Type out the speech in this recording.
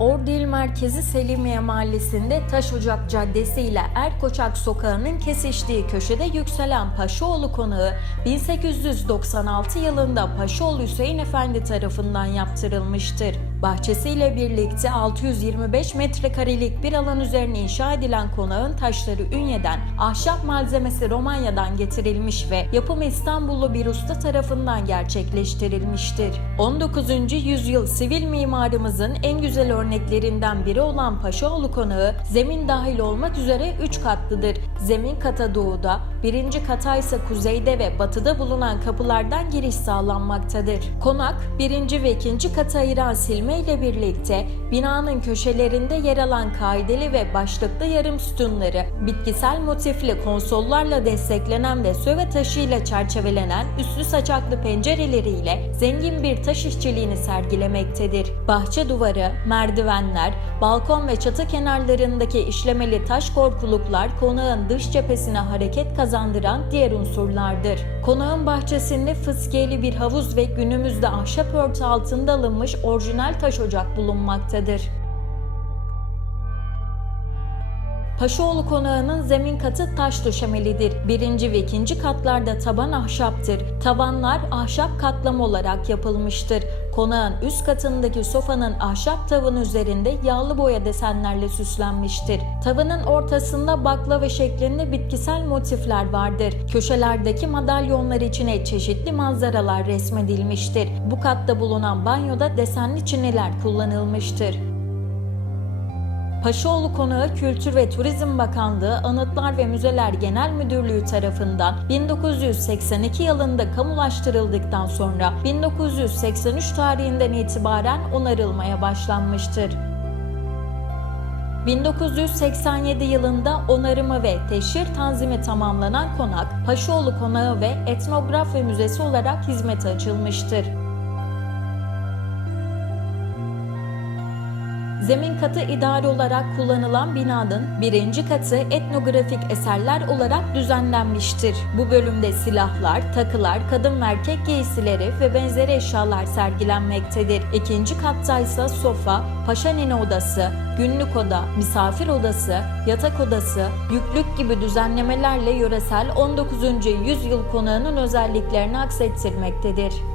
Ordil merkezi Selimiye Mahallesi'nde Taş Ocak Caddesi ile Erkoçak Sokağı'nın kesiştiği köşede yükselen Paşaoğlu Konağı 1896 yılında Paşaoğlu Hüseyin Efendi tarafından yaptırılmıştır. Bahçesiyle birlikte 625 metrekarelik bir alan üzerine inşa edilen konağın taşları Ünye'den, ahşap malzemesi Romanya'dan getirilmiş ve yapımı İstanbullu bir usta tarafından gerçekleştirilmiştir. 19. yüzyıl sivil mimarımızın en güzel örneklerinden biri olan Paşaoğlu Konağı, zemin dahil olmak üzere 3 katlıdır. Zemin kata doğuda, birinci kata ise kuzeyde ve batıda bulunan kapılardan giriş sağlanmaktadır. Konak, birinci ve ikinci kata ayıran silme ile birlikte binanın köşelerinde yer alan kaideli ve başlıklı yarım sütunları, bitkisel motifli konsollarla desteklenen ve söve taşıyla çerçevelenen üstü saçaklı pencereleriyle zengin bir taş işçiliğini sergilemektedir. Bahçe duvarı, merdivenler, balkon ve çatı kenarlarındaki işlemeli taş korkuluklar konağın dış cephesine hareket kazandıran diğer unsurlardır. Konağın bahçesinde fıskiyeli bir havuz ve günümüzde ahşap örtü altında alınmış orijinal taş ocak bulunmaktadır. Paşaoğlu konağının zemin katı taş döşemelidir. Birinci ve ikinci katlarda taban ahşaptır. Tavanlar ahşap katlama olarak yapılmıştır. Konağın üst katındaki sofanın ahşap tavanı üzerinde yağlı boya desenlerle süslenmiştir. Tavanın ortasında baklava şeklinde bitkisel motifler vardır. Köşelerdeki madalyonlar içine çeşitli manzaralar resmedilmiştir. Bu katta bulunan banyoda desenli çiniler kullanılmıştır. Paşaoğlu Konağı Kültür ve Turizm Bakanlığı Anıtlar ve Müzeler Genel Müdürlüğü tarafından 1982 yılında kamulaştırıldıktan sonra 1983 tarihinden itibaren onarılmaya başlanmıştır. 1987 yılında onarımı ve teşhir tanzimi tamamlanan konak, Paşaoğlu Konağı ve Etnograf ve Müzesi olarak hizmete açılmıştır. Zemin katı idari olarak kullanılan binanın birinci katı etnografik eserler olarak düzenlenmiştir. Bu bölümde silahlar, takılar, kadın ve erkek giysileri ve benzeri eşyalar sergilenmektedir. İkinci katta ise sofa, paşa nene odası, günlük oda, misafir odası, yatak odası, yüklük gibi düzenlemelerle yöresel 19. yüzyıl konağının özelliklerini aksettirmektedir.